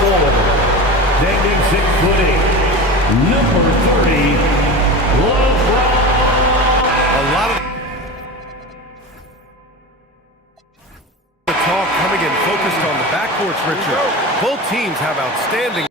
forward, standing 6'8", number 30, LeBron. A lot of the talk coming in focused on the backcourts, Richard. Both teams have outstanding.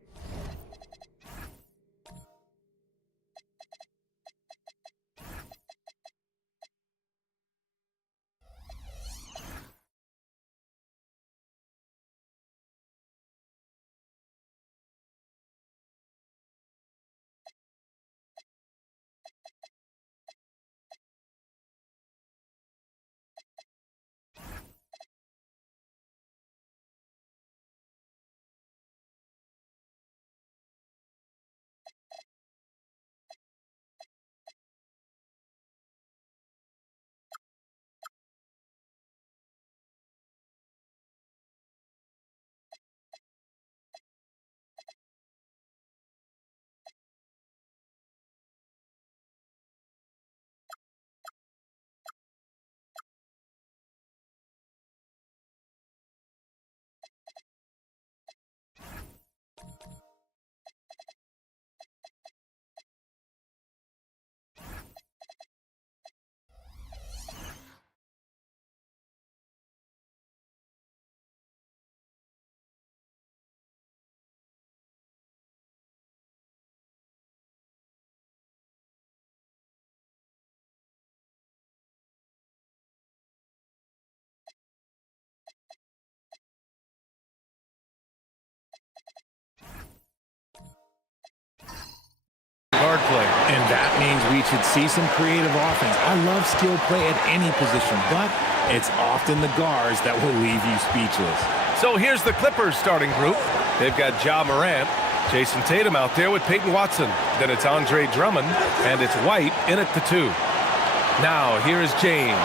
Guard play. And that means we should see some creative offense. I love skill play at any position, but it's often the guards that will leave you speechless. So here's the Clippers starting group. They've got Ja Morant, Jason Tatum out there with Peyton Watson. Then it's Andre Drummond, and it's White in at the 2. Now here is James.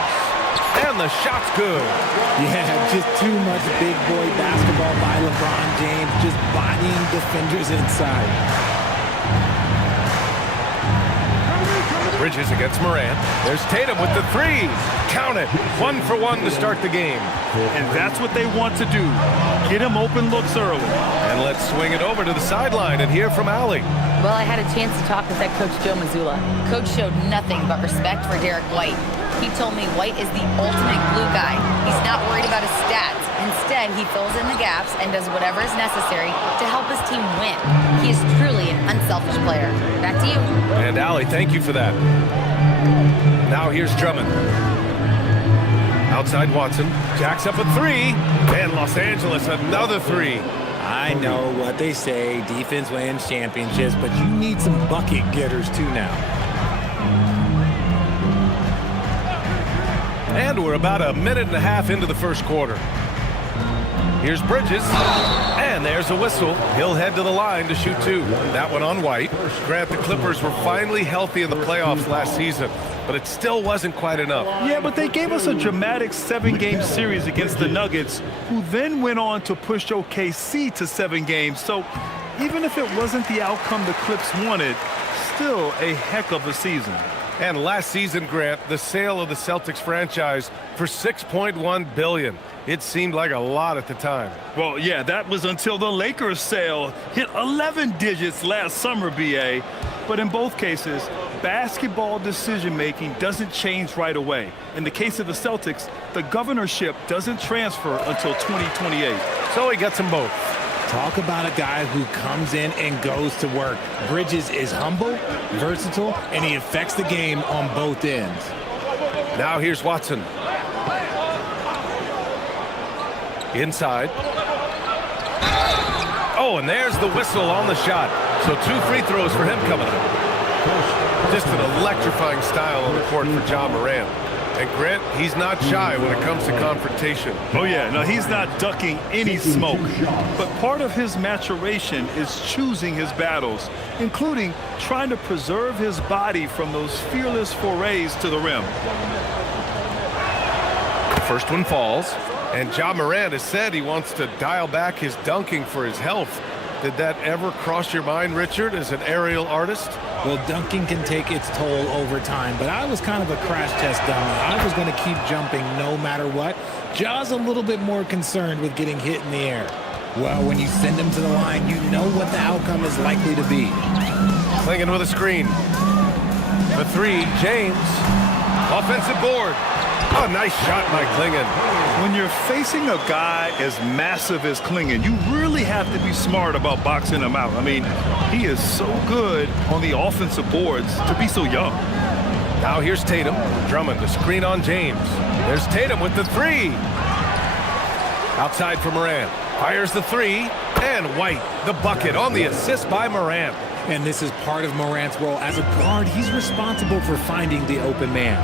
And the shot's good. Yeah, just too much big boy basketball by LeBron James, just bodying defenders inside. Bridges against Morant. There's Tatum with the 3. Count it. 1 for 1 to start the game. And that's what they want to do. Get him open looks early. And let's swing it over to the sideline and hear from Allie. Well, I had a chance to talk with head coach Joe Mazzulla. Coach showed nothing but respect for Derek White. He told me White is the ultimate glue guy. He's not worried about his stats. Instead, he fills in the gaps and does whatever is necessary to help his team win. He is truly an unselfish player. Back to you. And Allie, thank you for that. Now here's Drummond. Outside Watson. Jacks up a 3. And Los Angeles another 3. I know what they say, defense wins championships, but you need some bucket getters too now. And we're about a minute and a half into the first quarter. Here's Bridges, and there's a whistle. He'll head to the line to shoot 2. That one on White. Grant, the Clippers were finally healthy in the playoffs last season, but it still wasn't quite enough. Yeah, but they gave us a dramatic 7-game series against the Nuggets, who then went on to push OKC to 7 games. So even if it wasn't the outcome the Clips wanted, still a heck of a season. And last season, Grant, the sale of the Celtics franchise for $6.1 billion. It seemed like a lot at the time. Well, yeah, that was until the Lakers sale hit 11 digits last summer, BA. But in both cases, basketball decision-making doesn't change right away. In the case of the Celtics, the governorship doesn't transfer until 2028. So he gets them both. Talk about a guy who comes in and goes to work. Bridges is humble, versatile, and he affects the game on both ends. Now here's Watson. Inside. Oh, and there's the whistle on the shot. So 2 free throws for him coming up. Just an electrifying style on the court for Ja Morant. And Grant, he's not shy when it comes to confrontation. Oh, yeah. No, he's not ducking any smoke. But part of his maturation is choosing his battles, including trying to preserve his body from those fearless forays to the rim. First one falls. And Ja Morant has said he wants to dial back his dunking for his health. Did that ever cross your mind, Richard, as an aerial artist? Well, dunking can take its toll over time, but I was kind of a crash test dummy. I was going to keep jumping no matter what. Ja's a little bit more concerned with getting hit in the air. Well, when you send them to the line, you know what the outcome is likely to be. Clingan with a screen. For three, James. Offensive board. Oh, nice shot by Clingan. When you're facing a guy as massive as Clingan, you really have to be smart about boxing him out. I mean, he is so good on the offensive boards to be so young. Now here's Tatum. Drummond, the screen on James. There's Tatum with the three. Outside for Morant. Fires the three. And White, the bucket on the assist by Morant. And this is part of Morant's role. As a guard, he's responsible for finding the open man.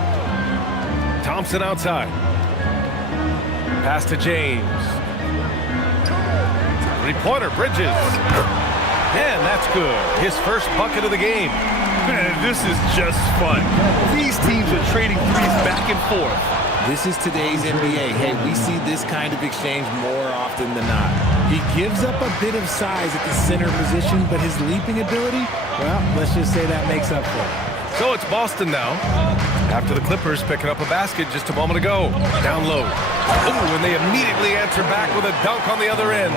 Thompson outside. Pass to James. Three-pointer, Bridges. And that's good. His first bucket of the game. Man, this is just fun. These teams are trading threes back and forth. This is today's NBA. Hey, we see this kind of exchange more often than not. He gives up a bit of size at the center position, but his leaping ability, well, let's just say that makes up for it. So it's Boston now. After the Clippers picking up a basket just a moment ago. Down low. Oh, and they immediately answer back with a dunk on the other end.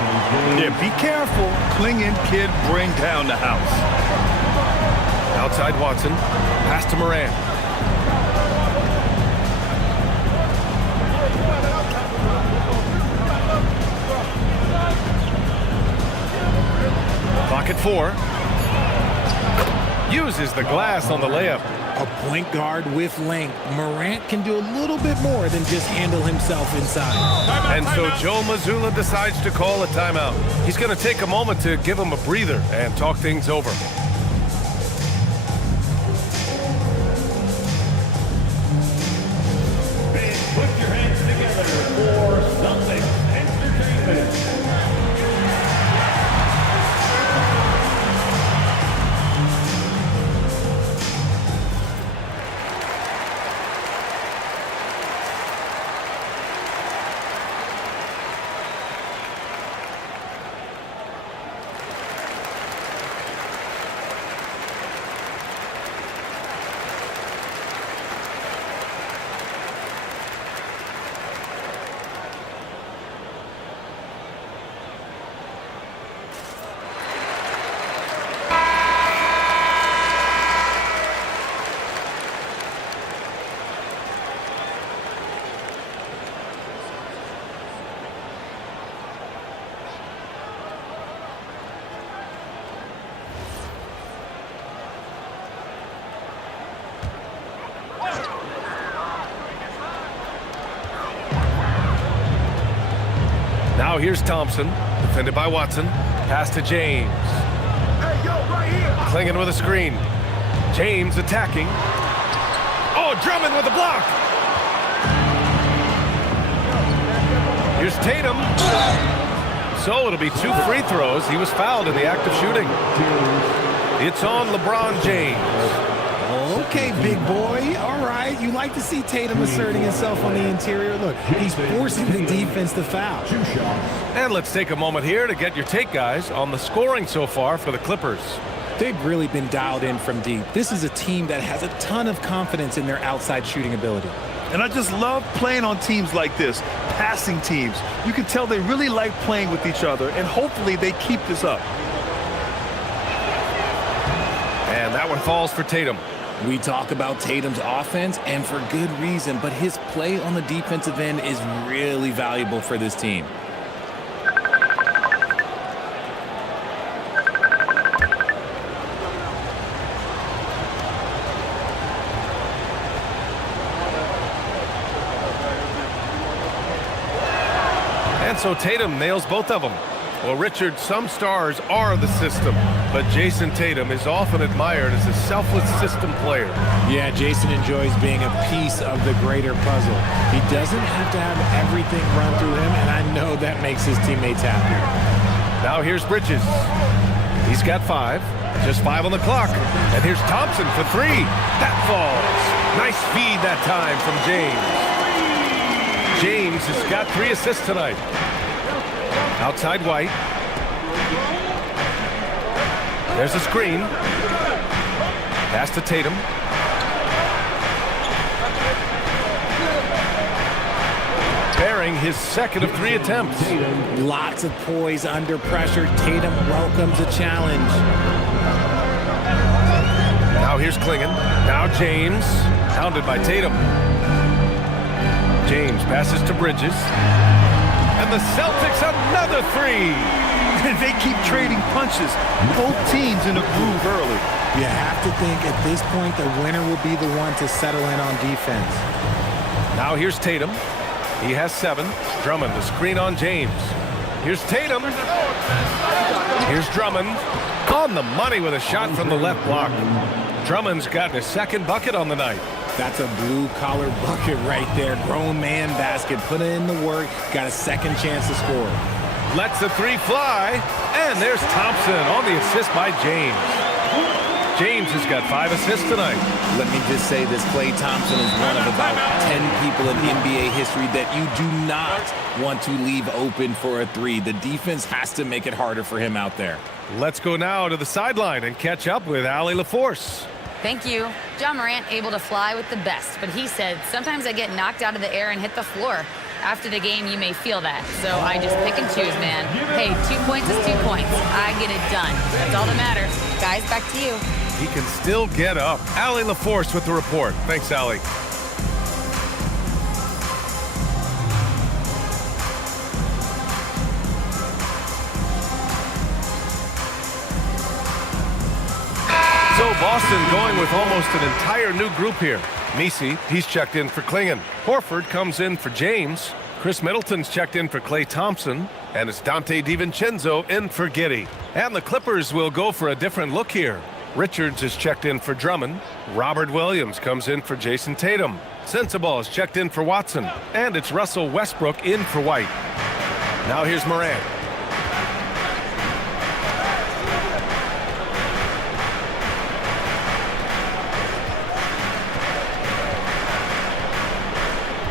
Yeah, be careful. Clingan kid bring down the house. Outside Watson. Pass to Morant. Clock at 4. Uses the glass on the layup. A point guard with length. Morant can do a little bit more than just handle himself inside. And so Joe Mazzulla decides to call a timeout. He's going to take a moment to give him a breather and talk things over. Put your hands together for Celtics Entertainment. Now here's Thompson, defended by Watson. Pass to James. Clingan with a screen. James attacking. Oh, Drummond with the block. Here's Tatum. So it'll be 2 free throws. He was fouled in the act of shooting. It's on LeBron James. Okay, big boy. All right. You like to see Tatum asserting himself on the interior. Look, he's forcing the defense to foul. And let's take a moment here to get your take, guys, on the scoring so far for the Clippers. They've really been dialed in from deep. This is a team that has a ton of confidence in their outside shooting ability. And I just love playing on teams like this, passing teams. You can tell they really like playing with each other, and hopefully they keep this up. And that one falls for Tatum. We talk about Tatum's offense, and for good reason, but his play on the defensive end is really valuable for this team. And so Tatum nails both of them. Well, Richard, some stars are the system, but Jason Tatum is often admired as a selfless system player. Yeah, Jason enjoys being a piece of the greater puzzle. He doesn't have to have everything run through him, and I know that makes his teammates happy. Now here's Bridges. He's got 5, just 5 on the clock. And here's Thompson for 3. That falls. Nice feed that time from James. James has got 3 assists tonight. Outside White. There's a screen. Pass to Tatum. Barrett scoring his second of 3 attempts. Lots of poise under pressure. Tatum welcomes a challenge. Now here's Klingon. Now James. Hounded by Tatum. James passes to Bridges. And the Celtics another 3. They keep trading punches. Both teams in a groove early. You have to think at this point the winner will be the one to settle in on defense. Now here's Tatum. He has 7. Drummond, the screen on James. Here's Tatum. Here's Drummond. On the money with a shot from the left block. Drummond's gotten his second bucket on the night. That's a blue-collar bucket right there. Grown man basket. Put in the work. Got a second chance to score. Lets the 3 fly. And there's Thompson on the assist by James. James has got 5 assists tonight. Let me just say this, Klay Thompson is one of about 10 people in NBA history that you do not want to leave open for a 3. The defense has to make it harder for him out there. Let's go now to the sideline and catch up with Allie LaForce. Thank you. John Morant able to fly with the best, but he said, sometimes I get knocked out of the air and hit the floor. After the game, you may feel that, so I just pick and choose, man. Hey, 2 points is 2 points. I get it done. That's all that matters. Guys, back to you. He can still get up. Allie LaForce with the report. Thanks, Allie. So Boston going with almost an entire new group here. Messi, he's checked in for Klingon. Horford comes in for James. Chris Middleton's checked in for Klay Thompson. And it's Dante DiVincenzo in for Giddey. And the Clippers will go for a different look here. Richards is checked in for Drummond. Robert Williams comes in for Jason Tatum. Sensabaugh is checked in for Watson. And it's Russell Westbrook in for White. Now here's Morant.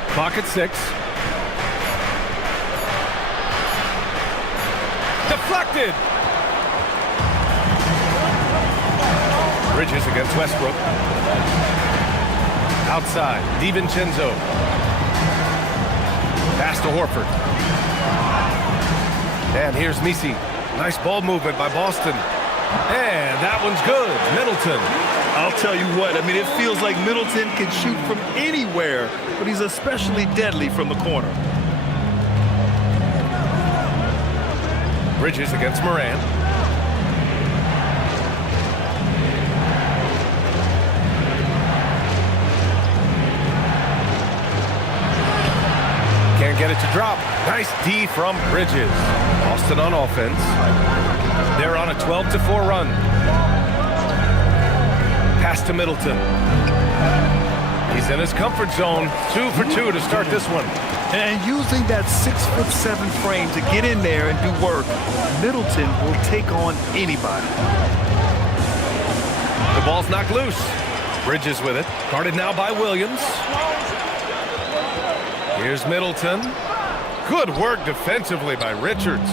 Clock at 6. Deflected. Bridges against Westbrook. Outside, DiVincenzo. Pass to Horford. And here's Messi. Nice ball movement by Boston. And that one's good. Middleton. I'll tell you what, I mean, it feels like Middleton can shoot from anywhere, but he's especially deadly from the corner. Bridges against Morant. Can't get it to drop. Nice D from Bridges. Boston on offense. They're on a 12-4 run. Pass to Middleton. He's in his comfort zone. 2 for 2 to start this one. And using that 6'7" frame to get in there and do work, Middleton will take on anybody. The ball's knocked loose. Bridges with it. Guarded now by Williams. Here's Middleton. Good work defensively by Richards.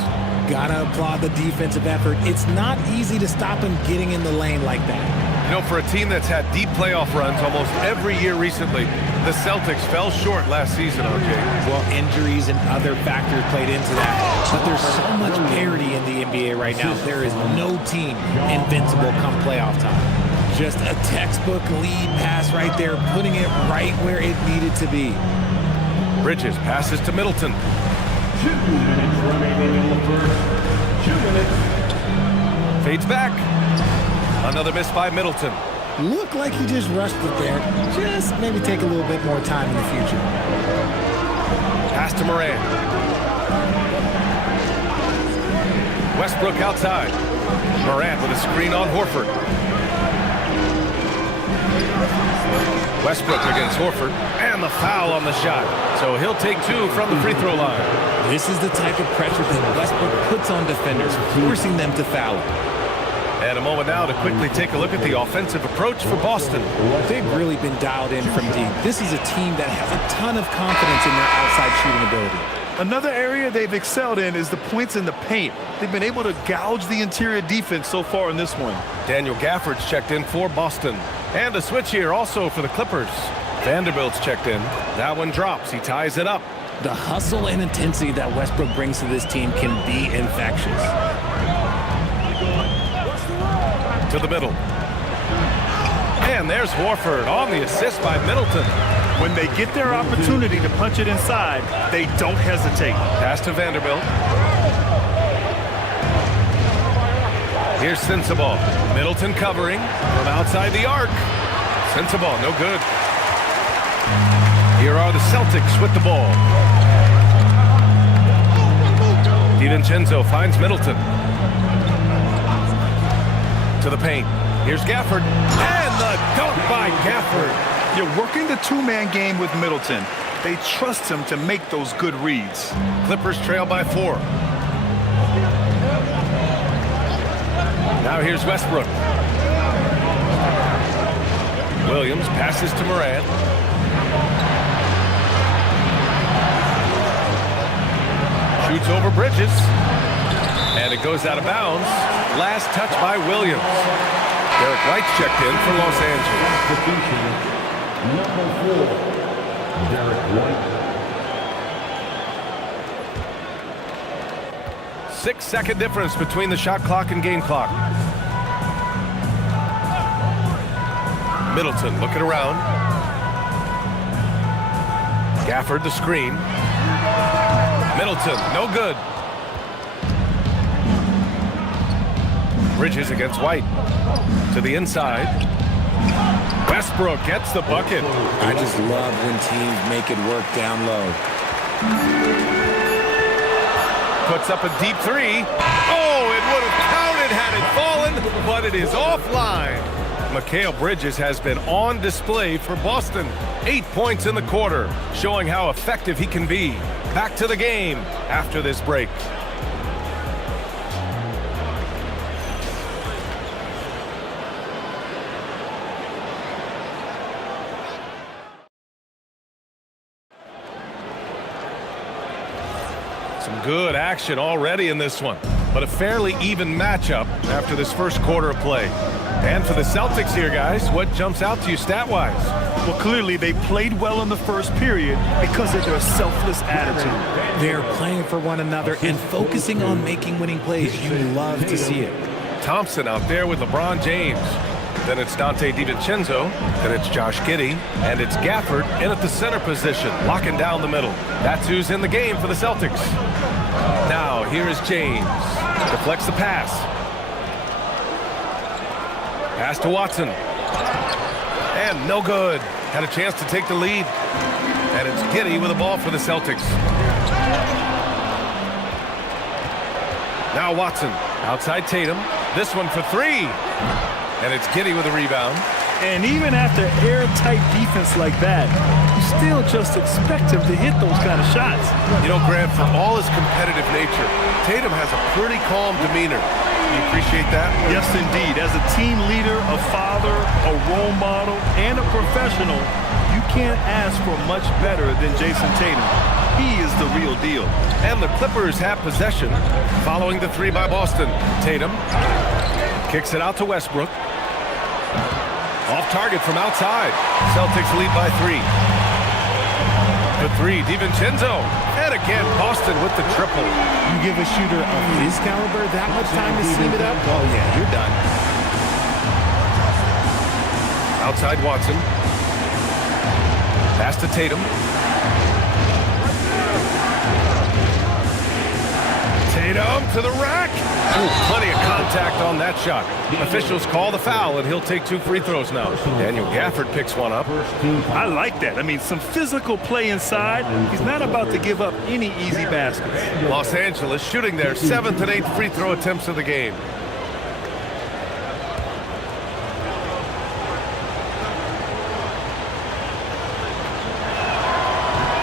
Gotta applaud the defensive effort. It's not easy to stop him getting in the lane like that. You know, for a team that's had deep playoff runs almost every year recently, the Celtics fell short last season, RJ. Well, injuries and other factors played into that. But there's so much parity in the NBA right now. There is no team invincible come playoff time. Just a textbook lead pass right there, putting it right where it needed to be. Bridges passes to Middleton. 2 minutes remaining in the first. 2 minutes. Fades back. Another miss by Middleton. Looked like he just rushed it there. Just maybe take a little bit more time in the future. Pass to Morant. Westbrook outside. Morant with a screen on Horford. Westbrook against Horford. And the foul on the shot. So he'll take 2 from the free throw line. This is the type of pressure that Westbrook puts on defenders, forcing them to foul. And a moment now to quickly take a look at the offensive approach for Boston. They've really been dialed in from deep. This is a team that has a ton of confidence in their outside shooting ability. Another area they've excelled in is the points in the paint. They've been able to gouge the interior defense so far in this one. Daniel Gafford's checked in for Boston. And a switch here also for the Clippers. Vanderbilt's checked in. That one drops. He ties it up. The hustle and intensity that Westbrook brings to this team can be infectious. To the middle. And there's Horford on the assist by Middleton. When they get their opportunity to punch it inside, they don't hesitate. Pass to Vanderbilt. Here's Sensabaugh. Middleton covering from outside the arc. Sensabaugh, no good. Here are the Celtics with the ball. DiVincenzo finds Middleton. To the paint. Here's Gafford. And the dunk by Gafford. You're working the two-man game with Middleton. They trust him to make those good reads. Clippers trail by 4. Now here's Westbrook. Williams passes to Morant. Shoots over Bridges. And it goes out of bounds. Last touch by Williams. Derek White's checked in for Los Angeles. Number 4, Derek White. 6-second difference between the shot clock and game clock. Middleton looking around. Gafford the screen. Middleton, no good. Bridges against White. To the inside. Westbrook gets the bucket. I just love when teams make it work down low. Puts up a deep 3. Oh, it would have counted had it fallen, but it is offline. Mikal Bridges has been on display for Boston. 8 points in the quarter, showing how effective he can be. Back to the game after this break. Some good action already in this one, but a fairly even matchup after this first quarter of play. And for the Celtics here, guys, what jumps out to you stat-wise? Well, clearly they played well in the first period because of their selfless attitude. They're playing for one another and focusing on making winning plays. You love to see it. Thompson out there with LeBron James. Then it's Dante DiVincenzo. Then it's Josh Giddey. And it's Gafford in at the center position, locking down the middle. That's who's in the game for the Celtics. Now, here is James. Deflects the pass. Pass to Watson. And no good. Had a chance to take the lead. And it's Giddey with the ball for the Celtics. Now Watson. Outside Tatum. This one for 3. And it's Giddey with a rebound. And even after airtight defense like that, you still just expect him to hit those kind of shots. You know, Grant, for all his competitive nature, Tatum has a pretty calm demeanor. You appreciate that? Yes, indeed. As a team leader, a father, a role model, and a professional, you can't ask for much better than Jason Tatum. He is the real deal. And the Clippers have possession following the 3 by Boston. Tatum kicks it out to Westbrook. Off target from outside. Celtics lead by 3. The 3, DiVincenzo. And again, Boston with the triple. You give a shooter of his caliber that much time to steam it up, oh yeah, you're done. Outside Watson. Pass to Tatum. Tatum to the rack. Ooh, plenty of contact on that shot. Officials call the foul, and he'll take 2 free throws now. Daniel Gafford picks one up. I like that. I mean, some physical play inside. He's not about to give up any easy baskets. Los Angeles shooting their 7th and 8th free throw attempts of the game.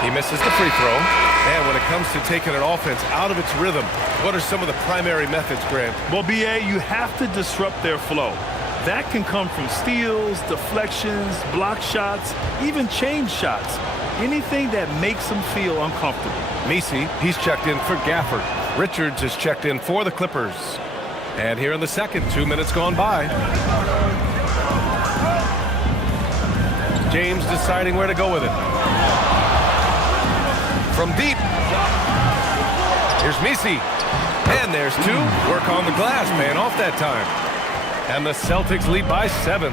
He misses the free throw. And when it comes to taking an offense out of its rhythm, what are some of the primary methods, Grant? Well, B.A., you have to disrupt their flow. That can come from steals, deflections, block shots, even change shots. Anything that makes them feel uncomfortable. Messi, he's checked in for Gafford. Richards is checked in for the Clippers. And here in the second, 2 minutes gone by. James deciding where to go with it. from deep. Here's Misi. And there's two. Work on the glass, paying off that time. And the Celtics lead by 7.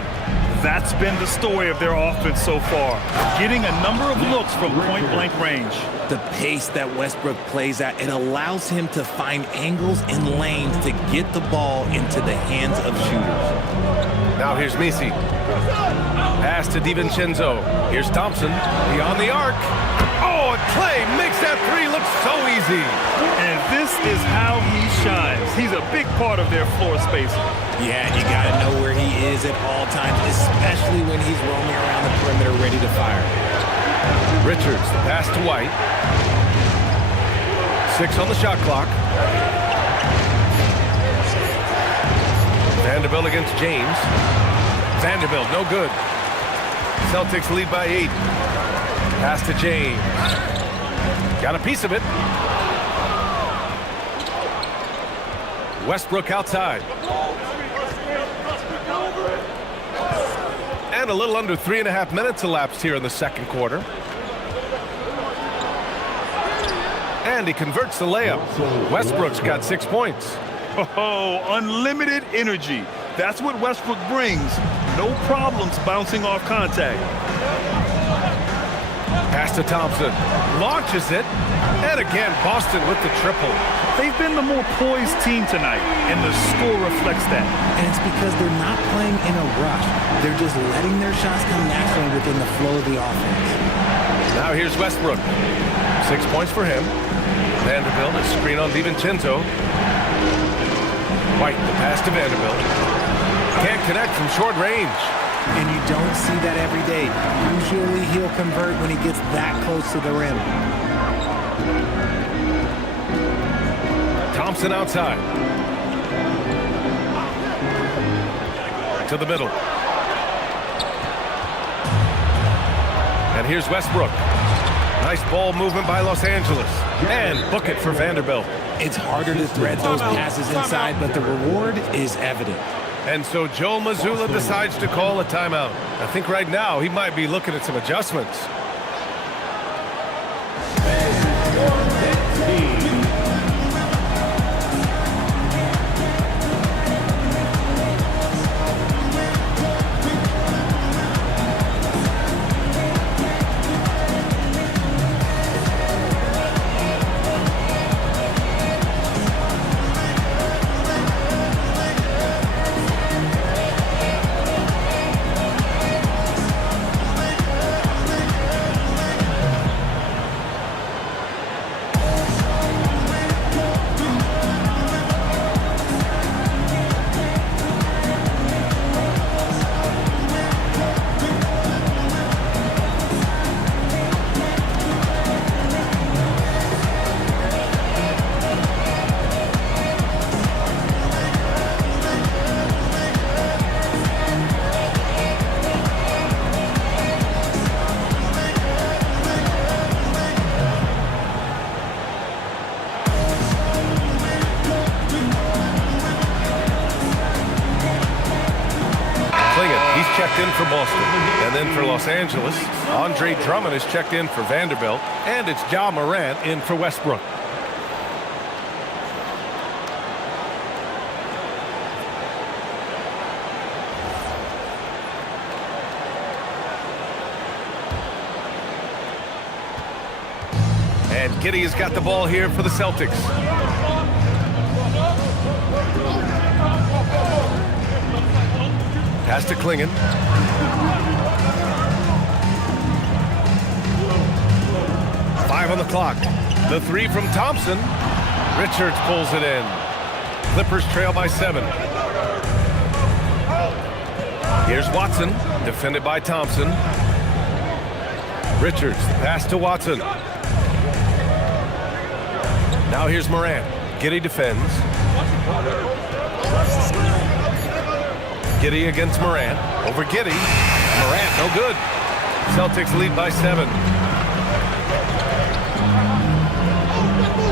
That's been the story of their offense so far. Getting a number of looks from point-blank range. The pace that Westbrook plays at, it allows him to find angles and lanes to get the ball into the hands of shooters. Now here's Misi. Pass to DiVincenzo. Here's Thompson. Beyond the arc. Oh, and Clay makes that three look so easy. And this is how he shines. He's a big part of their floor spacing. Yeah, you got to know where he is at all times, especially when he's roaming around the perimeter ready to fire. Richards, the pass to White. 6 on the shot clock. Vanderbilt against James. Vanderbilt, no good. Celtics lead by 8. Pass to James. Got a piece of it. Westbrook outside. And a little under 3.5 minutes elapsed here in the second quarter. And he converts the layup. Westbrook's got 6 points. Oh, unlimited energy. That's what Westbrook brings. No problems bouncing off contact. Pass to Thompson. Launches it. And again, Boston with the triple. They've been the more poised team tonight, and the score reflects that. And it's because they're not playing in a rush. They're just letting their shots come naturally within the flow of the offense. Now here's Westbrook. 6 points for him. Vanderbilt, a screen on DiVincenzo. White, the pass to Vanderbilt. Can't connect from short range. And you don't see that every day. Usually he'll convert when he gets that close to the rim. Thompson outside. To the middle. And here's Westbrook. Nice ball movement by Los Angeles. And book it for Vanderbilt. It's harder to thread those passes inside, but the reward is evident. And so Joe Mazzulla decides to call a timeout. I think right now he might be looking at some adjustments. Checked in for Boston. And then for Los Angeles, Andre Drummond is checked in for Vanderbilt. And it's Ja Morant in for Westbrook. And Giddey has got the ball here for the Celtics. Pass to Klingon. Five on the clock. The three from Thompson. Richards pulls it in. Clippers trail by 7. Here's Watson, defended by Thompson. Richards, the pass to Watson. Now here's Morant. Giddey defends. Giddey against Morant. Over Giddey. Morant, no good. Celtics lead by 7.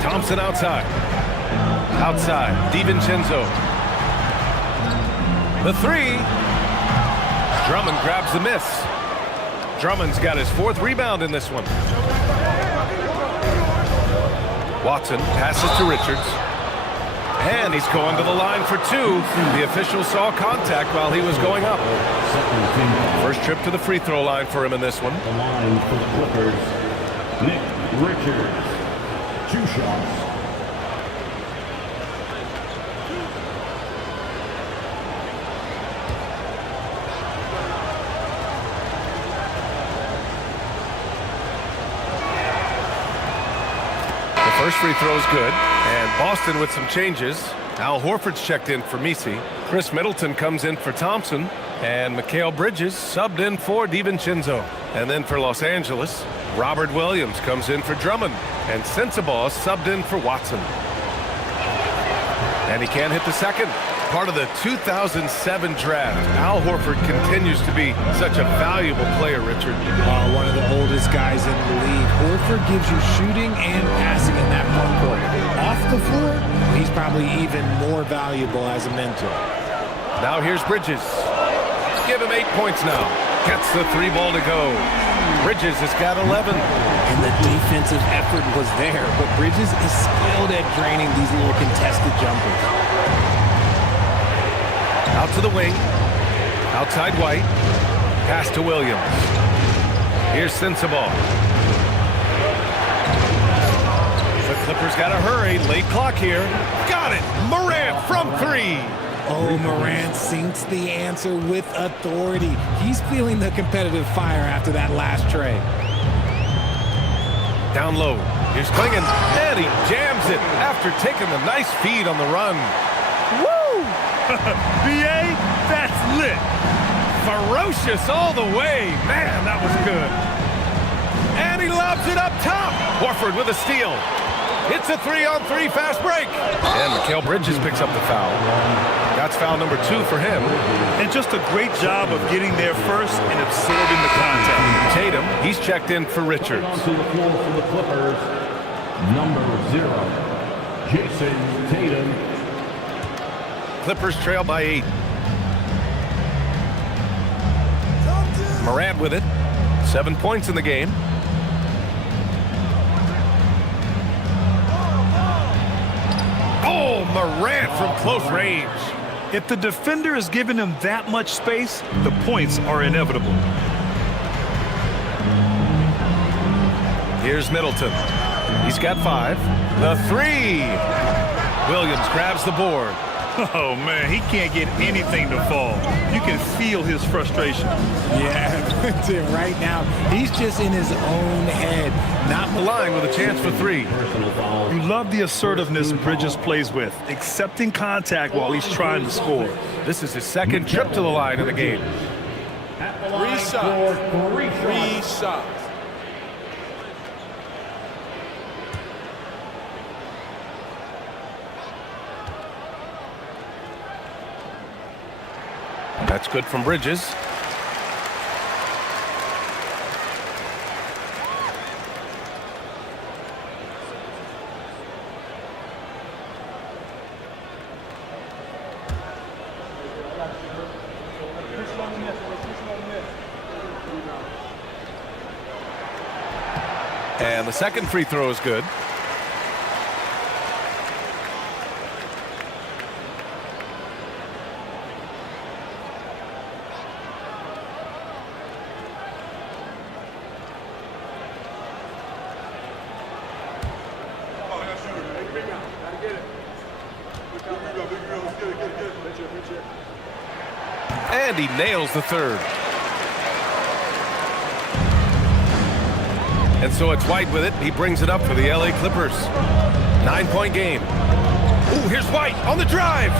Thompson outside. Outside. DiVincenzo. The three. Drummond grabs the miss. Drummond's got his 4th rebound in this one. Watson passes to Richards. And he's going to the line for two. The official saw contact while he was going up. First trip to the free throw line for him in this one. The line for the Clippers, Nick Richards. 2 shots. First free throw is good, and Boston with some changes. Al Horford's checked in for Messi. Chris Middleton comes in for Thompson, and Mikal Bridges subbed in for DiVincenzo. And then for Los Angeles, Robert Williams comes in for Drummond, and Sensabaugh subbed in for Watson. And he can't hit the second. Part of the 2007 draft, Al Horford continues to be such a valuable player, Richard. One of the oldest guys in the league. Horford gives you shooting and passing in that front court. Off the floor, he's probably even more valuable as a mentor. Now here's Bridges. Give him 8 points now. Gets the 3 ball to go. Bridges has got 11. And the defensive effort was there, but Bridges is skilled at draining these little contested jumpers. Out to the wing. Outside White. Pass to Williams. Here's Sensabaugh. The Clippers got to hurry. Late clock here. Got it. Morant from 3. Oh, Morant sinks the answer with authority. He's feeling the competitive fire after that last tray. Down low. Here's Klingon. And he jams it after taking the nice feed on the run. Woo! BA, that's lit. Ferocious all the way. Man, that was good. And he lobs it up top. Horford with a steal. It's a 3-on-3 fast break. And Mikal Bridges picks up the foul. That's foul number 2 for him. And just a great job of getting there first and absorbing the contact. Tatum, he's checked in for Richards. To the floor for the Clippers, number 0, Jason Tatum. Clippers trail by 8. Morant with it. 7 points in the game. Oh, Morant from close range. If the defender is giving him that much space, the points are inevitable. Here's Middleton. He's got 5. The 3. Williams grabs the board. Oh, man, he can't get anything to fall. You can feel his frustration. Yeah, right now, he's just in his own head. Not the line with a chance for 3. You love the assertiveness Bridges plays with, accepting contact while he's trying to score. This is his second trip to the line of the game. Three shots. That's good from Bridges. And the second free throw is good. And he nails the third. And so it's White with it. He brings it up for the LA Clippers. 9-point game. Ooh, here's White on the drive.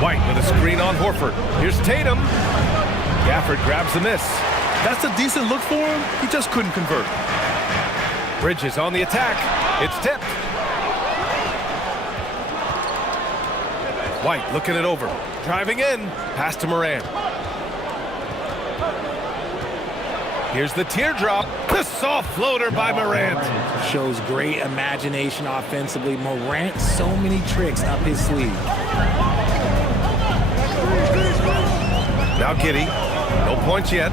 White with a screen on Horford. Here's Tatum. Gafford grabs the miss. That's a decent look for him. He just couldn't convert. Bridges on the attack. It's tipped. White looking it over. Driving in. Pass to Morant. Here's the teardrop. The soft floater by Morant. Shows great imagination offensively. Morant, so many tricks up his sleeve. Now Giddey. No points yet.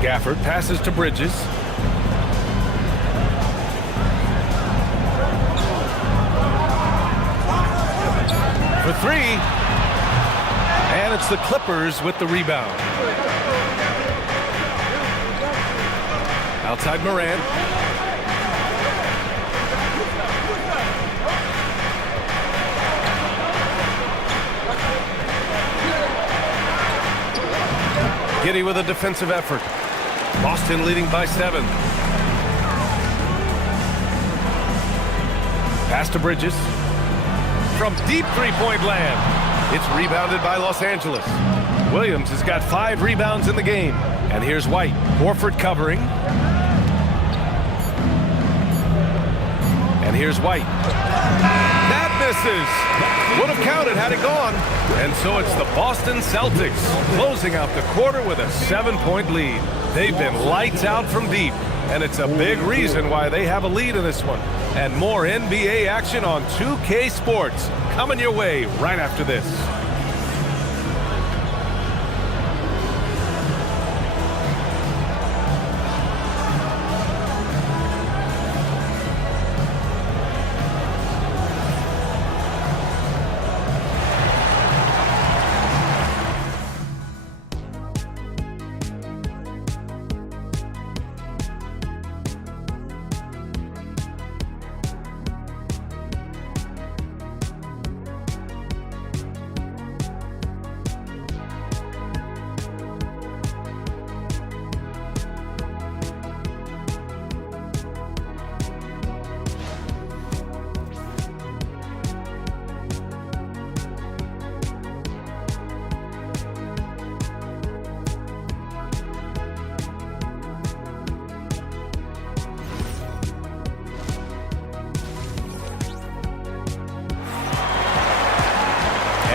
Gafford passes to Bridges. for three. And it's the Clippers with the rebound. Outside Morant. Giddey with a defensive effort. Boston leading by 7. Pass to Bridges. From deep three-point land. It's rebounded by Los Angeles. Williams has got 5 rebounds in the game. And here's White. Horford covering. And here's White. That misses. Would have counted had it gone. And so it's the Boston Celtics closing out the quarter with a 7-point lead. They've been lights out from deep. And it's a big reason why they have a lead in this one. And more NBA action on 2K Sports coming your way right after this.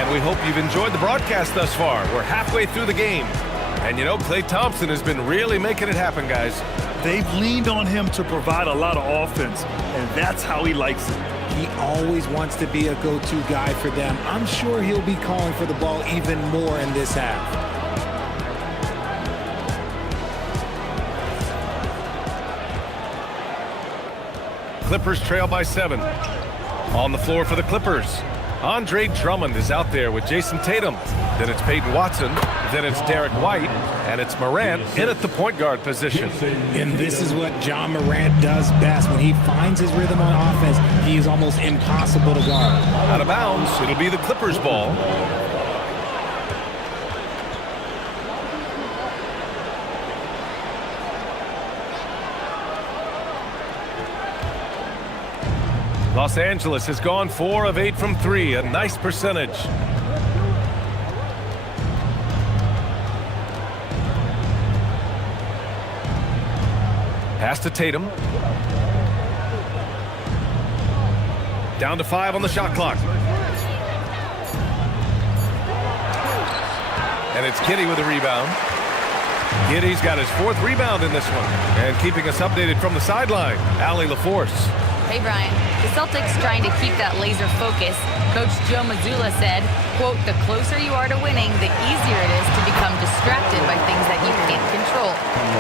We hope you've enjoyed the broadcast thus far. We're halfway through the game. And you know, Klay Thompson has been really making it happen, guys. They've leaned on him to provide a lot of offense, and that's how he likes it. He always wants to be a go-to guy for them. I'm sure he'll be calling for the ball even more in this half. Clippers trail by 7. On the floor for the Clippers. Andre Drummond is out there with Jason Tatum. Then it's Peyton Watson. Then it's Derek White. And it's Morant in at the point guard position. And this is what John Morant does best. When he finds his rhythm on offense, he is almost impossible to guard. Out of bounds, it'll be the Clippers ball. Los Angeles has gone 4 of 8 from 3, a nice percentage. Pass to Tatum. Down to 5 on the shot clock. And it's Giddey with a rebound. Giddey's got his 4th rebound in this one. And keeping us updated from the sideline, Allie LaForce. Hey, Brian. The Celtics trying to keep that laser focus. Coach Joe Mazzulla said, quote, "The closer you are to winning, the easier it is to become distracted by things that you can't control,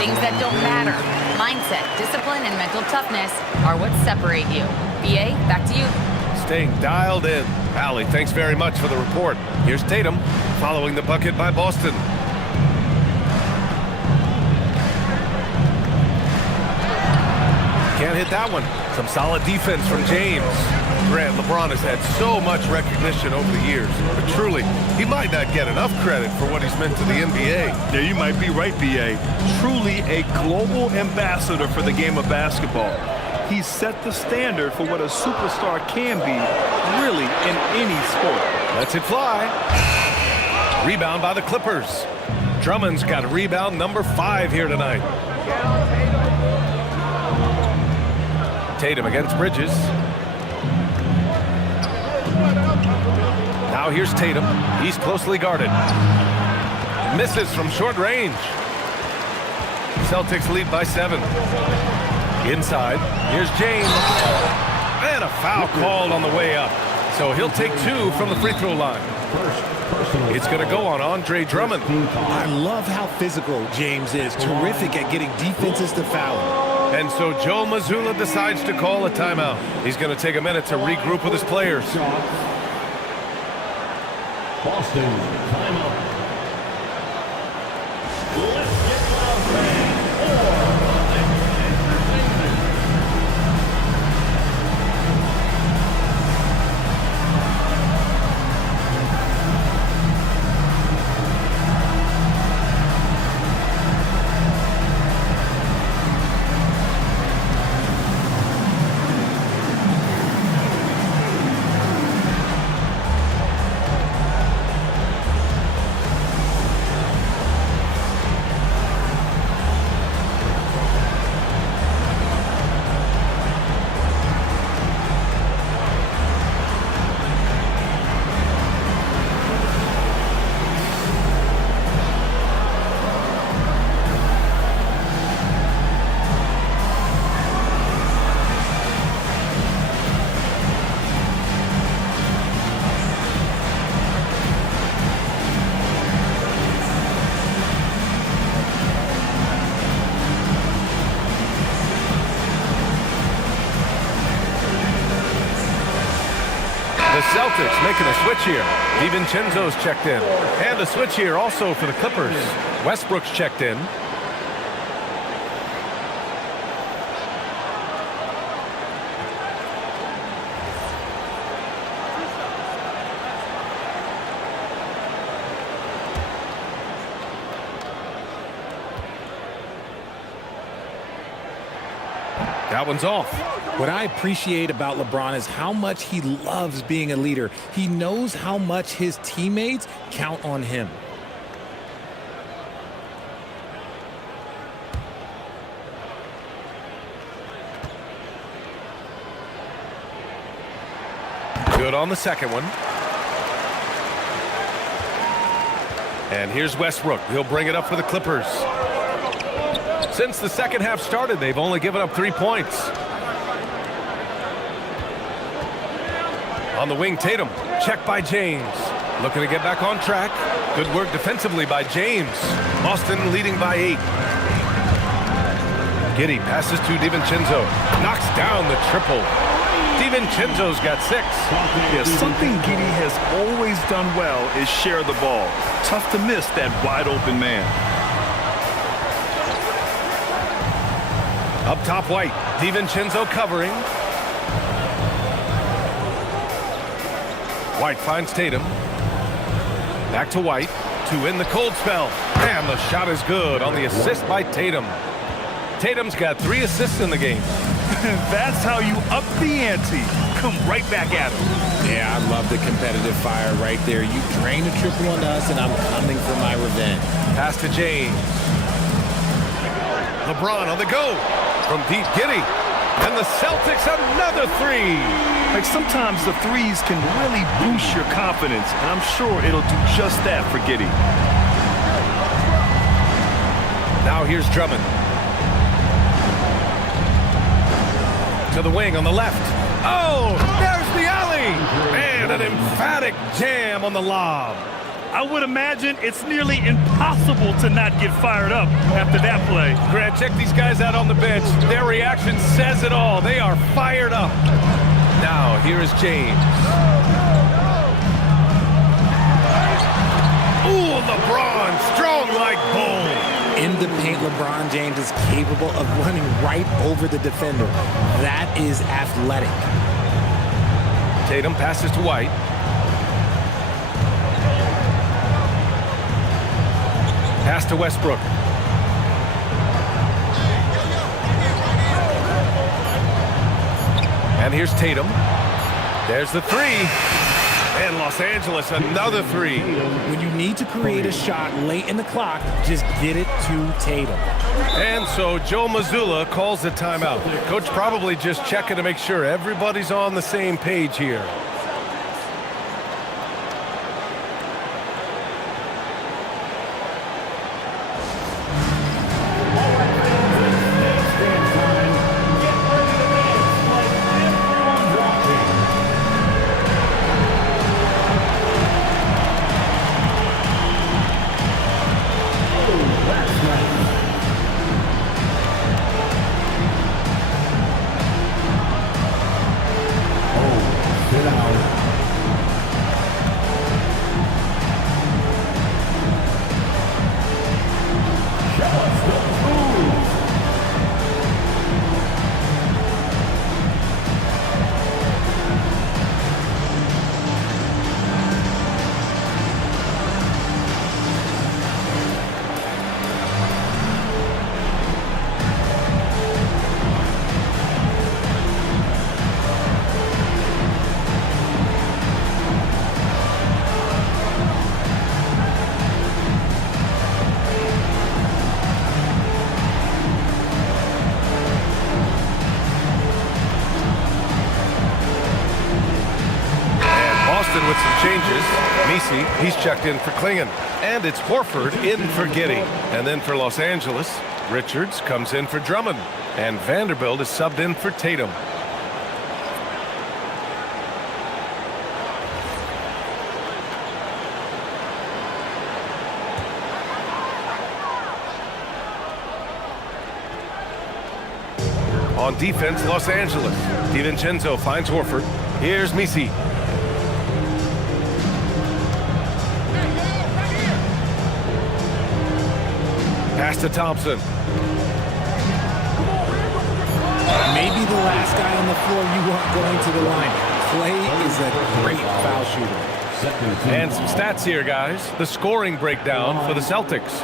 things that don't matter. Mindset, discipline, and mental toughness are what separate you." BA, back to you. Staying dialed in. Allie, thanks very much for the report. Here's Tatum following the bucket by Boston. Can't hit that one. Some solid defense from James. Grant, LeBron has had so much recognition over the years, but truly, he might not get enough credit for what he's meant to the NBA. Yeah, you might be right, BA. Truly a global ambassador for the game of basketball. He set the standard for what a superstar can be, really, in any sport. Lets it fly. Rebound by the Clippers. Drummond's got a rebound number 5 here tonight. Tatum against Bridges. Now here's Tatum. He's closely guarded. Misses from short range. Celtics lead by 7. Inside, here's James. And a foul called on the way up. So he'll take 2 from the free throw line. It's going to go on Andre Drummond. I love how physical James is. Terrific at getting defenses to foul him. And so Joe Mazzulla decides to call a timeout. He's going to take a minute to regroup with his players. Boston, timeout. Let's get loud, fans, or entertainment. The Celtics making a switch here. DiVincenzo's checked in. And a switch here also for the Clippers. Westbrook's checked in. That one's off. What I appreciate about LeBron is how much he loves being a leader. He knows how much his teammates count on him. Good on the second one. And here's Westbrook. He'll bring it up for the Clippers. Since the second half started, they've only given up 3 points. On the wing, Tatum. Check by James. Looking to get back on track. Good work defensively by James. Boston leading by 8. Giddey passes to DiVincenzo. Knocks down the triple. DiVincenzo's got 6. Yeah, something Giddey has always done well is share the ball. Tough to miss that wide open man. Up top, White. DiVincenzo covering. White finds Tatum. Back to White to end the cold spell. And the shot is good on the assist by Tatum. Tatum's got 3 assists in the game. That's how you up the ante. Come right back at him. Yeah, I love the competitive fire right there. You drain a triple on us, and I'm coming for my revenge. Pass to James. LeBron on the go from deep. Giddey. And the Celtics another 3. Like sometimes the threes can really boost your confidence, and I'm sure it'll do just that for Giddey. Now here's Drummond. To the wing on the left. Oh, there's the alley. And an emphatic jam on the lob. I would imagine it's nearly impossible to not get fired up after that play. Grant, check these guys out on the bench. Their reaction says it all. They are fired up. Now, here is James. Ooh, LeBron, strong like bull. In the paint, LeBron James is capable of running right over the defender. That is athletic. Tatum passes to White. Pass to Westbrook. And here's Tatum. There's the 3. And Los Angeles, another 3. When you need to create a shot late in the clock, just get it to Tatum. And so Joe Mazzulla calls the timeout. Coach probably just checking to make sure everybody's on the same page here. Sit out. Boston with some changes. Misi, he's checked in for Klingon. And it's Horford in for Giddey. And then for Los Angeles, Richards comes in for Drummond. And Vanderbilt is subbed in for Tatum. On defense, Los Angeles. DiVincenzo finds Horford. Here's Misi. Pass to Thompson. Maybe the last guy on the floor you want going to the line. Clay is a great foul shooter. And some stats here, guys. The scoring breakdown for the Celtics.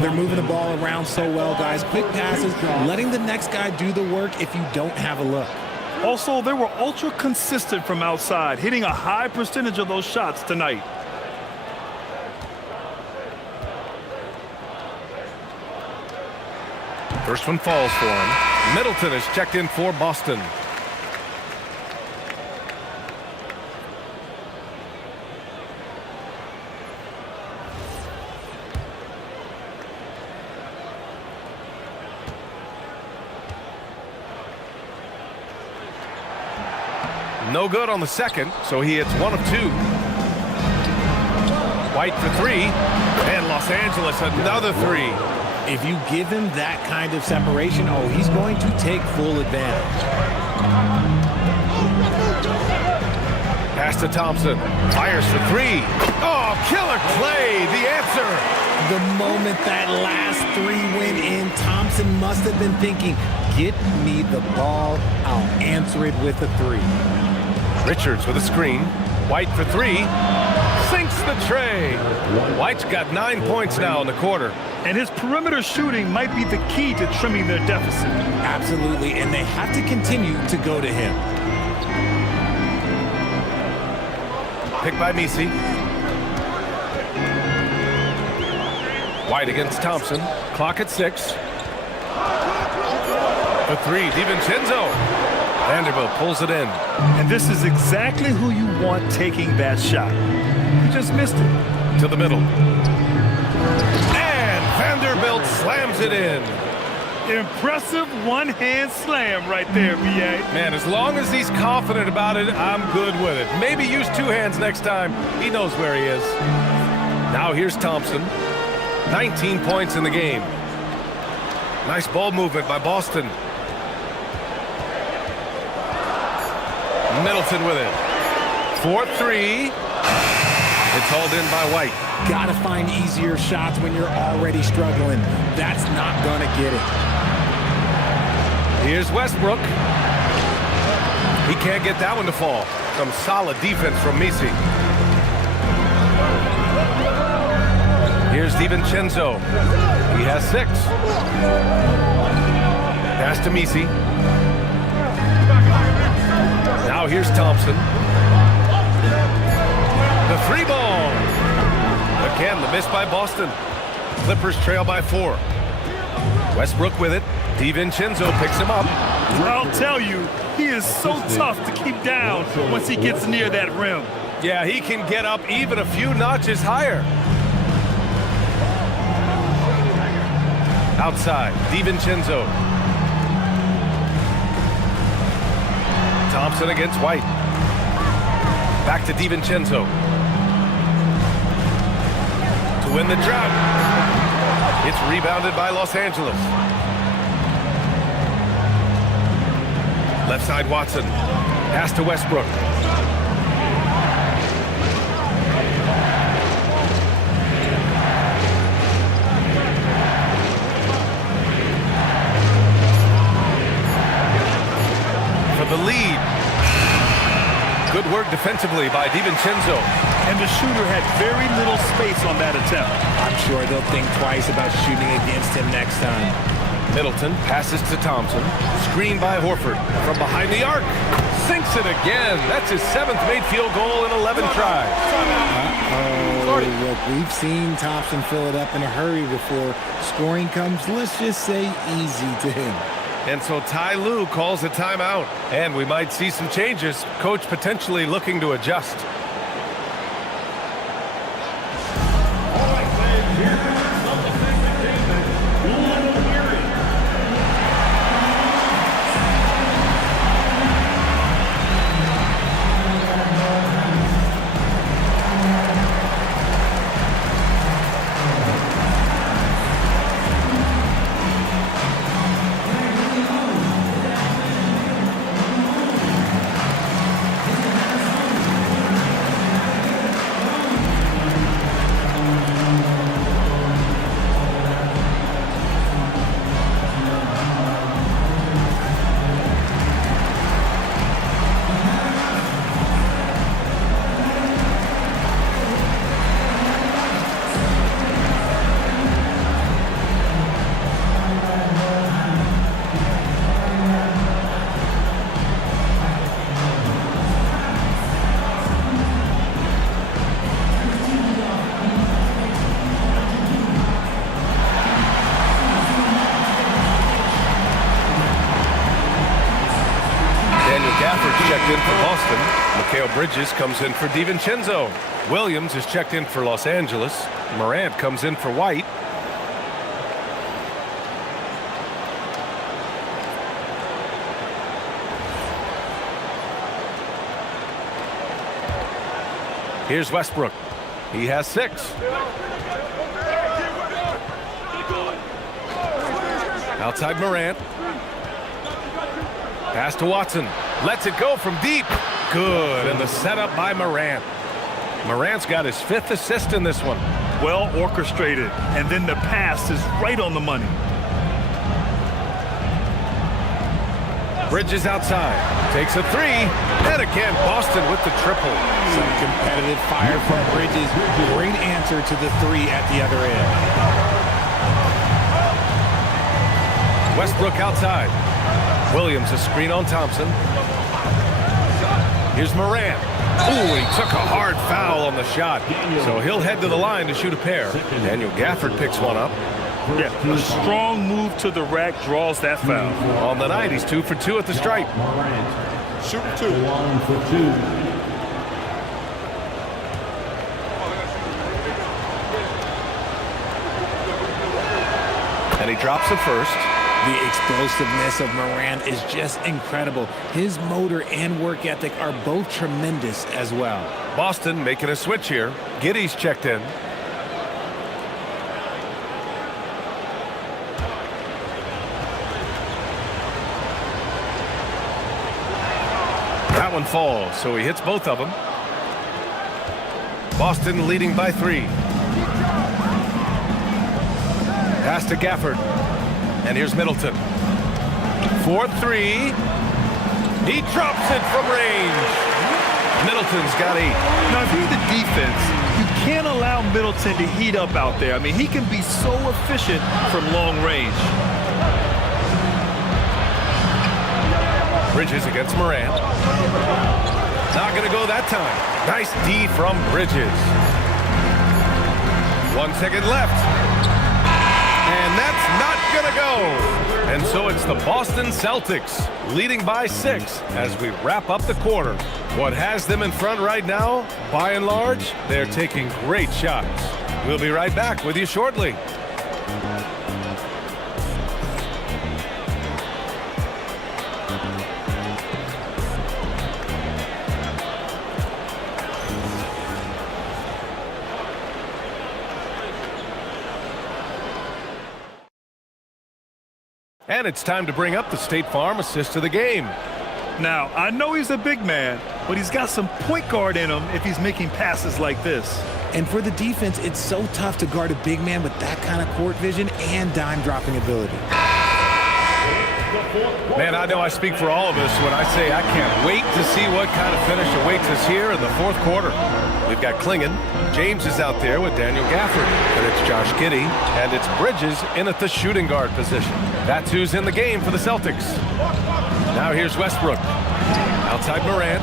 They're moving the ball around so well, guys. Quick passes, letting the next guy do the work if you don't have a look. Also, they were ultra consistent from outside, hitting a high percentage of those shots tonight. First one falls for him. Middleton is checked in for Boston. No good on the second, so he hits 1 of 2. White for 3, and Los Angeles another 3. If you give him that kind of separation, oh, he's going to take full advantage. Pass to Thompson. Fires for 3. Oh, killer Clay, the answer. The moment that last 3 went in, Thompson must have been thinking, get me the ball, I'll answer it with a 3. Richards with a screen. White for 3. Sinks the tray. White's got 9 points now in the quarter. And his perimeter shooting might be the key to trimming their deficit. Absolutely, and they have to continue to go to him. Picked by Misi. White against Thompson. Clock at 6. For 3, DiVincenzo. Vanderbilt pulls it in. And this is exactly who you want taking that shot. He just missed it. To the middle. And Vanderbilt slams it in. Impressive one-hand slam right there, B.A. Man, as long as he's confident about it, I'm good with it. Maybe use 2 hands next time. He knows where he is. Now here's Thompson. 19 points in the game. Nice ball movement by Boston. Middleton with it. 4-3. It's hauled in by White. Gotta find easier shots when you're already struggling. That's not gonna get it. Here's Westbrook. He can't get that one to fall. Some solid defense from Misi. Here's DiVincenzo. He has 6. Pass to Misi. Now here's Thompson. The 3 ball. Again, the miss by Boston. Clippers trail by 4. Westbrook with it. DiVincenzo picks him up. I'll tell you, he is so tough to keep down once he gets near that rim. Yeah, he can get up even a few notches higher. Outside, DiVincenzo. Thompson against White. Back to DiVincenzo. To win the drought. It's rebounded by Los Angeles. Left side, Watson. Pass to Westbrook. For the lead. Good work defensively by DiVincenzo. And the shooter had very little space on that attempt. I'm sure they'll think twice about shooting against him next time. Middleton passes to Thompson. Screened by Horford. From behind the arc. Sinks it again. That's his 7th made field goal in 11 tries. Look, we've seen Thompson fill it up in a hurry before. Scoring comes, let's just say, easy to him. And so Ty Lue calls a timeout. And we might see some changes. Coach potentially looking to adjust. Checked in for Boston. Mikal Bridges comes in for DiVincenzo. Williams is checked in for Los Angeles. Morant comes in for White. Here's Westbrook. He has 6. Outside Morant. Pass to Watson. Lets it go from deep. Good. And the setup by Morant. Morant's got his 5th assist in this one. Well orchestrated. And then the pass is right on the money. Bridges outside. Takes a 3. And again, Boston with the triple. Some competitive fire from Bridges. Great answer to the 3 at the other end. Westbrook outside. Williams a screen on Thompson. Here's Morant. Ooh, he took a hard foul on the shot. So he'll head to the line to shoot a pair. Daniel Gafford picks one up. Yeah, a strong move to the rack draws that foul. On the night, he's 2 for 2 at the stripe. Shoot 2. 1 for 2. And he drops the first. The explosiveness of Morant is just incredible. His motor and work ethic are both tremendous as well. Boston making a switch here. Giddey's checked in. That one falls, so he hits both of them. Boston leading by 3. Pass to Gafford. And here's Middleton. 4-3. He drops it from range. Middleton's got 8. Now, if you're the defense, you can't allow Middleton to heat up out there. I mean, he can be so efficient from long range. Bridges against Morant. Not going to go that time. Nice D from Bridges. 1 second left. And that's not going to go. And so it's the Boston Celtics leading by 6 as we wrap up the quarter. What has them in front right now, by and large, they're taking great shots. We'll be right back with you shortly. And it's time to bring up the State Farm assist of the game. Now, I know he's a big man, but he's got some point guard in him if he's making passes like this. And for the defense, it's so tough to guard a big man with that kind of court vision and dime-dropping ability. Man, I know I speak for all of us when I say I can't wait to see what kind of finish awaits us here in the 4th quarter. We've got Klingon. James is out there with Daniel Gafford. And it's Josh Giddey. And it's Bridges in at the shooting guard position. That's who's in the game for the Celtics. Now here's Westbrook. Outside Morant.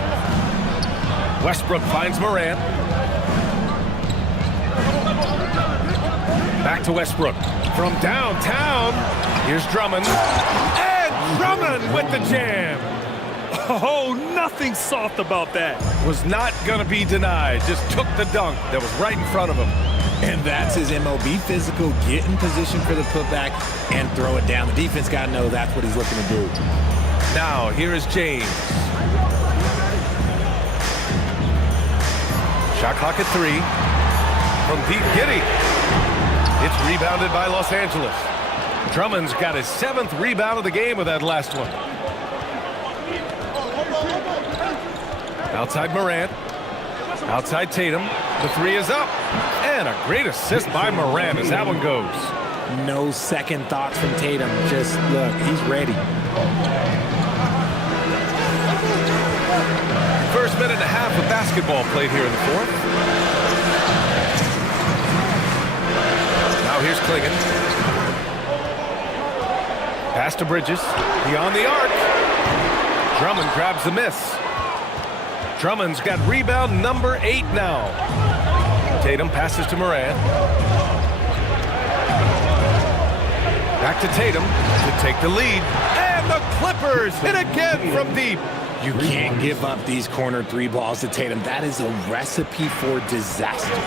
Westbrook finds Morant. Back to Westbrook. From downtown, here's Drummond. And Drummond with the jam. Oh, nothing soft about that. Was not going to be denied. Just took the dunk that was right in front of him. And that's his MO. Be physical, get in position for the putback, and throw it down. The defense got to know that's what he's looking to do. Now, here is James. Shot clock at 3. From deep, Giddey. It's rebounded by Los Angeles. Drummond's got his 7th rebound of the game with that last one. Outside Morant. Outside Tatum. The 3 is up. And a great assist by Morant as that one goes. No second thoughts from Tatum. Just look, he's ready. First minute and a half of basketball played here in the 4th. Now here's Klingon. Pass to Bridges. Beyond the arc. Drummond grabs the miss. Drummond's got rebound number 8 now. Tatum passes to Morant. Back to Tatum to take the lead. And the Clippers hit again from deep. You can't give up these corner 3 balls to Tatum. That is a recipe for disaster.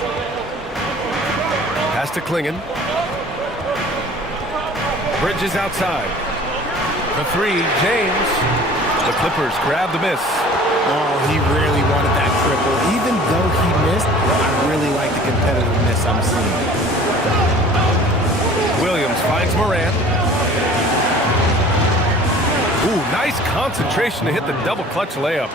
Pass to Klingon. Bridges outside. The 3, James. The Clippers grab the miss. Oh, he really wanted that triple. Even though he missed, I really like the competitiveness I'm seeing. Williams finds Morant. Ooh, nice concentration to hit the double clutch layup.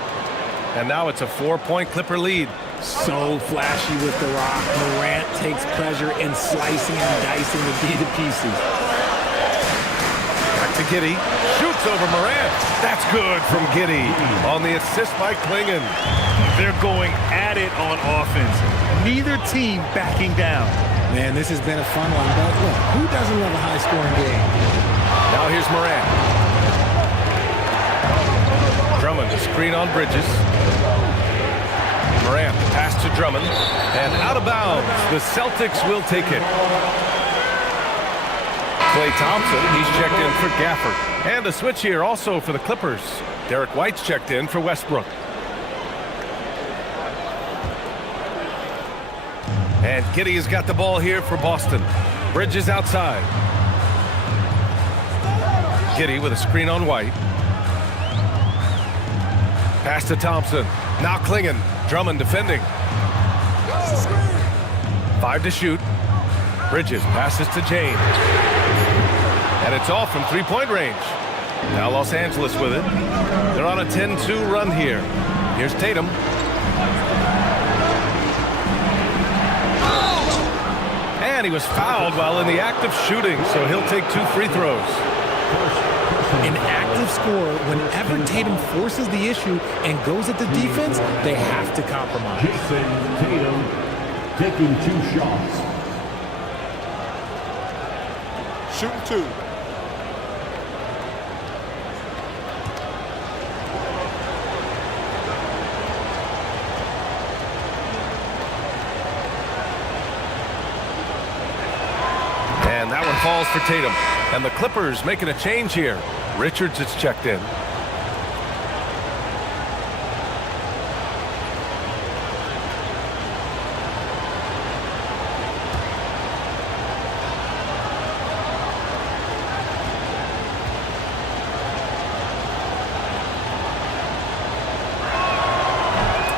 And now it's a 4-point Clipper lead. So flashy with the rock. Morant takes pleasure in slicing and dicing the D to pieces. Back to Giddey. Shoots over Morant. That's good from Giddey on the assist by Klingon. They're going at it on offense. Neither team backing down. Man, this has been a fun one, but look, who doesn't love a high-scoring game? Now here's Morant. Drummond to screen on Bridges. Morant pass to Drummond. And out of bounds. The Celtics will take it. Klay Thompson, he's checked in for Gafford. And a switch here also for the Clippers. Derek White's checked in for Westbrook. And Giddey has got the ball here for Boston. Bridges outside. Giddey with a screen on White. Pass to Thompson. Now Klingon. Drummond defending. 5 to shoot. Bridges passes to James. And it's off from 3-point range. Now Los Angeles with it. They're on a 10-2 run here. Here's Tatum. And he was fouled while in the act of shooting, so he'll take 2 free throws. An active scorer, whenever Tatum forces the issue and goes at the defense, they have to compromise. Jason Tatum taking 2 shots. Shooting 2. And that one falls for Tatum. And the Clippers making a change here. Richards is checked in.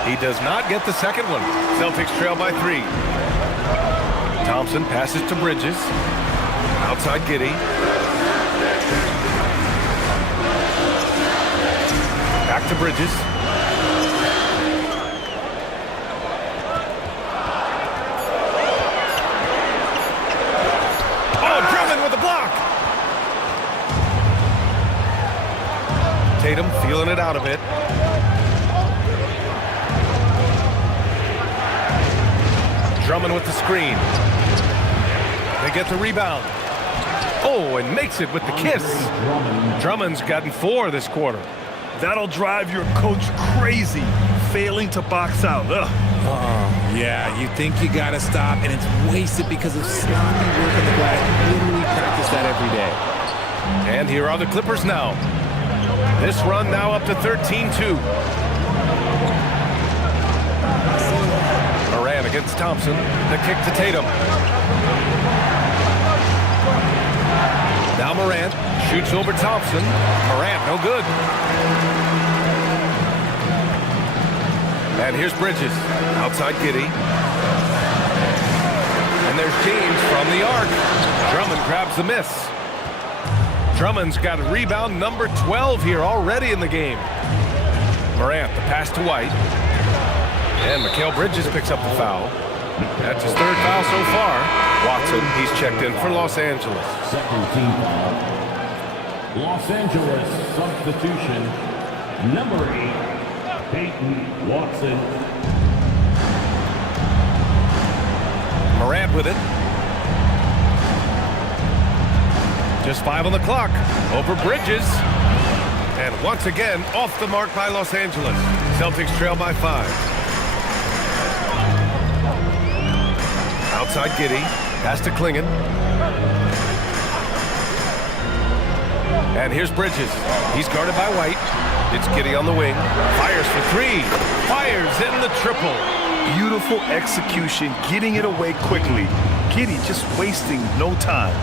He does not get the second one. Celtics trail by 3. Thompson passes to Bridges. Outside Giddey. Back to Bridges. Oh, Drummond with the block. Tatum feeling it out a bit. Drummond with the screen. They get the rebound. Oh, and makes it with the kiss. Drummond's gotten 4 this quarter. That'll drive your coach crazy, failing to box out. Ugh. Yeah, you think you got to stop, and it's wasted because of sloppy work on the glass. Literally practice that every day. And here are the Clippers now. This run now up to 13-2. Morant against It's Thompson. The kick to Tatum. Now Morant shoots over Thompson. Morant, no good. And here's Bridges. Outside Giddey. And there's James from the arc. Drummond grabs the miss. Drummond's got rebound number 12 here already in the game. Morant, the pass to White. And Mikal Bridges picks up the foul. That's his third foul so far. Watson, he's checked in for Los Angeles. Second team foul. Los Angeles substitution. Number 8, Peyton Watson. Morant with it. Just 5 on the clock. Over Bridges. And once again, off the mark by Los Angeles. Celtics trail by 5. Outside Giddey. Pass to Klingon. And here's Bridges. He's guarded by White. It's Giddey on the wing. Fires for 3. Fires in the triple. Beautiful execution, getting it away quickly. Giddey just wasting no time.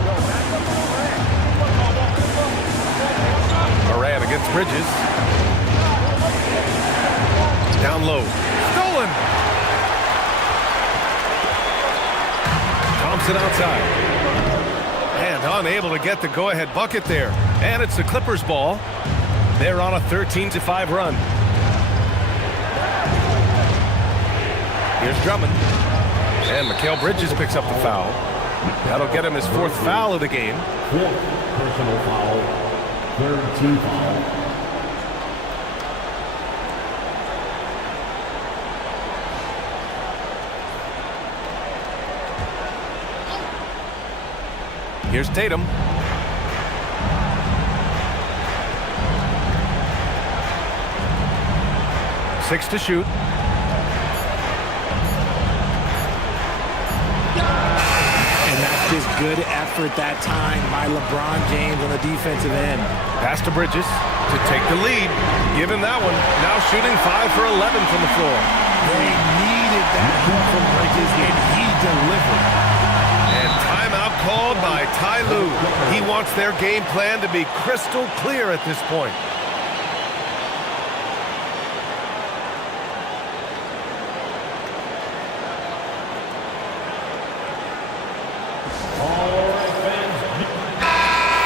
Morant against Bridges. Down low. Stolen. Thompson outside. And unable to get the go-ahead bucket there. And it's the Clippers ball. They're on a 13-5 run. Here's Drummond. And Mikal Bridges picks up the foul. That'll get him his 4th foul of the game. 4th personal foul. 3rd team foul. Here's Tatum. Six to shoot. And that's just good effort that time by LeBron James on the defensive end. Pass to Bridges to take the lead. Give him that one. Now shooting 5 for 11 from the floor. They needed that hook from Bridges, and he delivered. And timeout called by Ty Lue. He wants their game plan to be crystal clear at this point.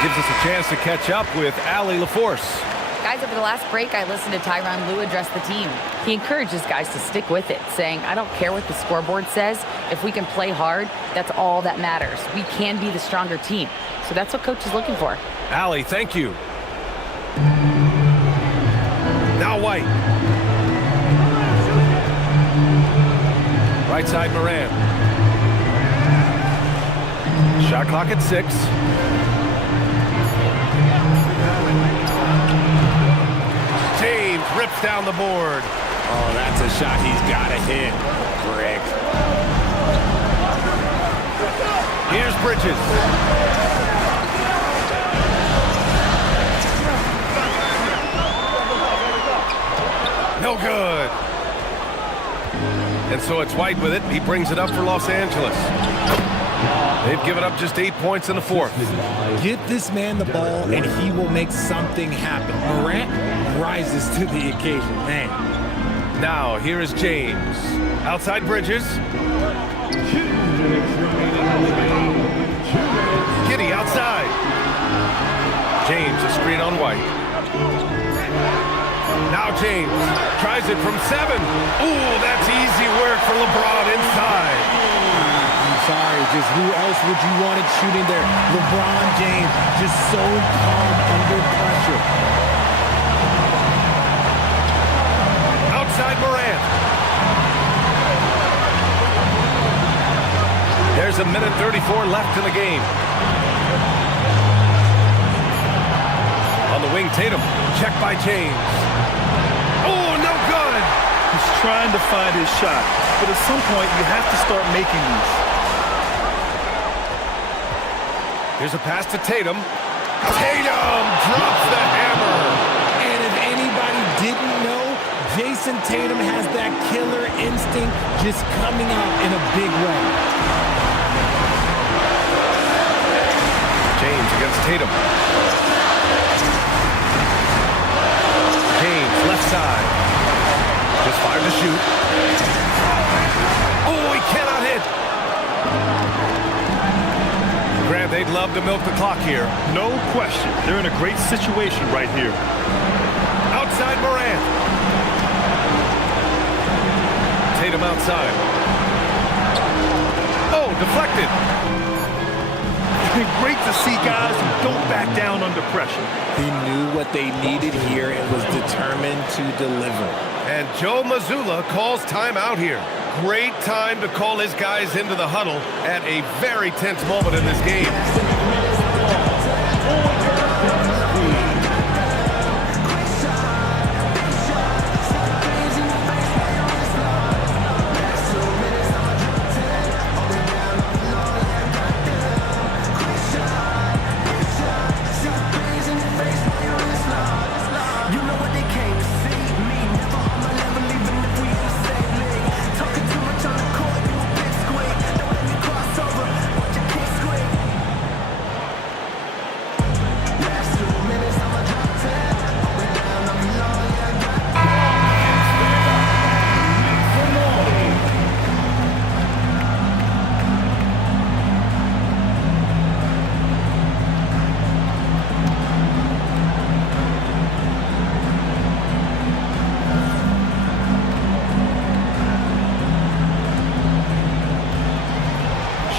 Gives us a chance to catch up with Allie LaForce. Guys, over the last break, I listened to Tyronn Lue address the team. He encourages guys to stick with it, saying, I don't care what the scoreboard says. If we can play hard, that's all that matters. We can be the stronger team. So that's what Coach is looking for. Allie, thank you. Now White. Right side Morant. Shot clock at 6. James rips down the board. Oh, that's a shot he's got to hit. Brick. Here's Bridges. No good. And so it's White with it. He brings it up for Los Angeles. They've given up just 8 points in the 4th. Get this man the ball, and he will make something happen. Morant rises to the occasion, man. Now, here is James. Outside Bridges. 2 minutes remaining in the game. 2 minutes. Giddey outside. James, a screen on White. Now James tries it from 7. Ooh, that's easy work for LeBron inside. Sorry, just who else would you want it shooting there? LeBron James, just so calm under pressure. Outside Morant. There's a minute 34 left in the game. On the wing, Tatum. Check by James. Oh, no good. He's trying to find his shot, but at some point you have to start making these. Here's a pass to Tatum. Tatum drops the hammer. And if anybody didn't know, Jason Tatum has that killer instinct just coming out in a big way. James against Tatum. James, left side. Just fired to shoot. Oh, he cannot hit. Grant, they'd love to milk the clock here. No question. They're in a great situation right here. Outside Morant. Tatum outside. Oh, deflected. Great to see guys who don't back down under pressure. He knew what they needed here and was determined to deliver. And Joe Mazzulla calls timeout here. Great time to call his guys into the huddle at a very tense moment in this game.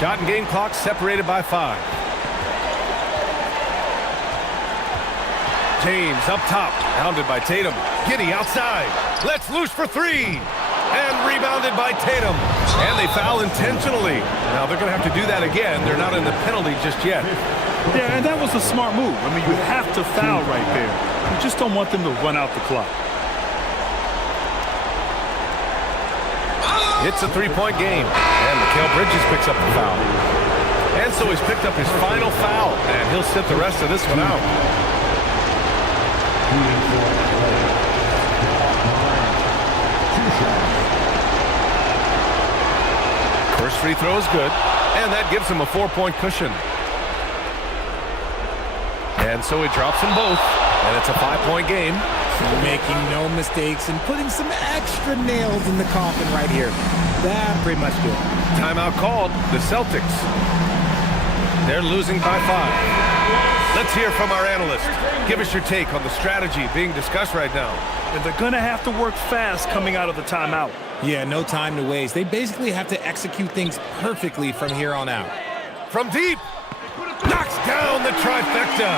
Shot and game clock separated by 5. James up top, hounded by Tatum. Giddey outside, lets loose for 3. And rebounded by Tatum. And they foul intentionally. Now they're going to have to do that again. They're not in the penalty just yet. Yeah, and that was a smart move. I mean, you have to foul right there. You just don't want them to run out the clock. It's a 3-point game, and Mikal Bridges picks up the foul. And so he's picked up his final foul, and he'll sit the rest of this one out. First free throw is good, and that gives him a 4-point cushion. And so he drops them both, and it's a 5-point game. Making no mistakes and putting some extra nails in the coffin right here. That pretty much do it. Timeout called. The Celtics. They're losing by 5. Let's hear from our analyst. Give us your take on the strategy being discussed right now. And they're going to have to work fast coming out of the timeout. Yeah, no time to waste. They basically have to execute things perfectly from here on out. From deep. Knocks down the trifecta.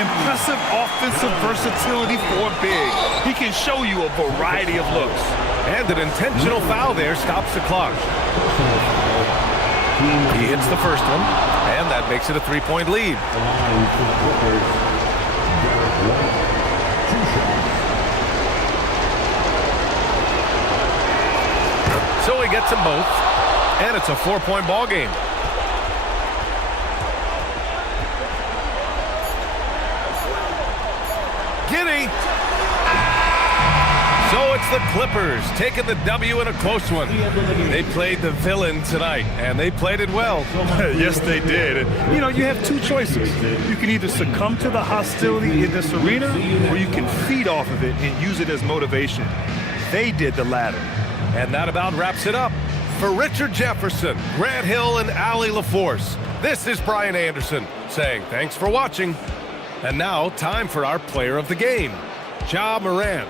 Impressive offensive versatility for big. He can show you a variety of looks. And an intentional foul there stops the clock. He hits the first one, and that makes it a 3-point lead. So he gets them both, and it's a 4-point ball game. Giddey. So it's the Clippers taking the W in a close one. They played the villain tonight, and they played it well. Yes, they did. And, you know, you have two choices. You can either succumb to the hostility in this arena, or you can feed off of it and use it as motivation. They did the latter. And that about wraps it up. For Richard Jefferson, Grant Hill, and Allie LaForce, this is Brian Anderson saying thanks for watching. And now, time for our player of the game, Ja Morant.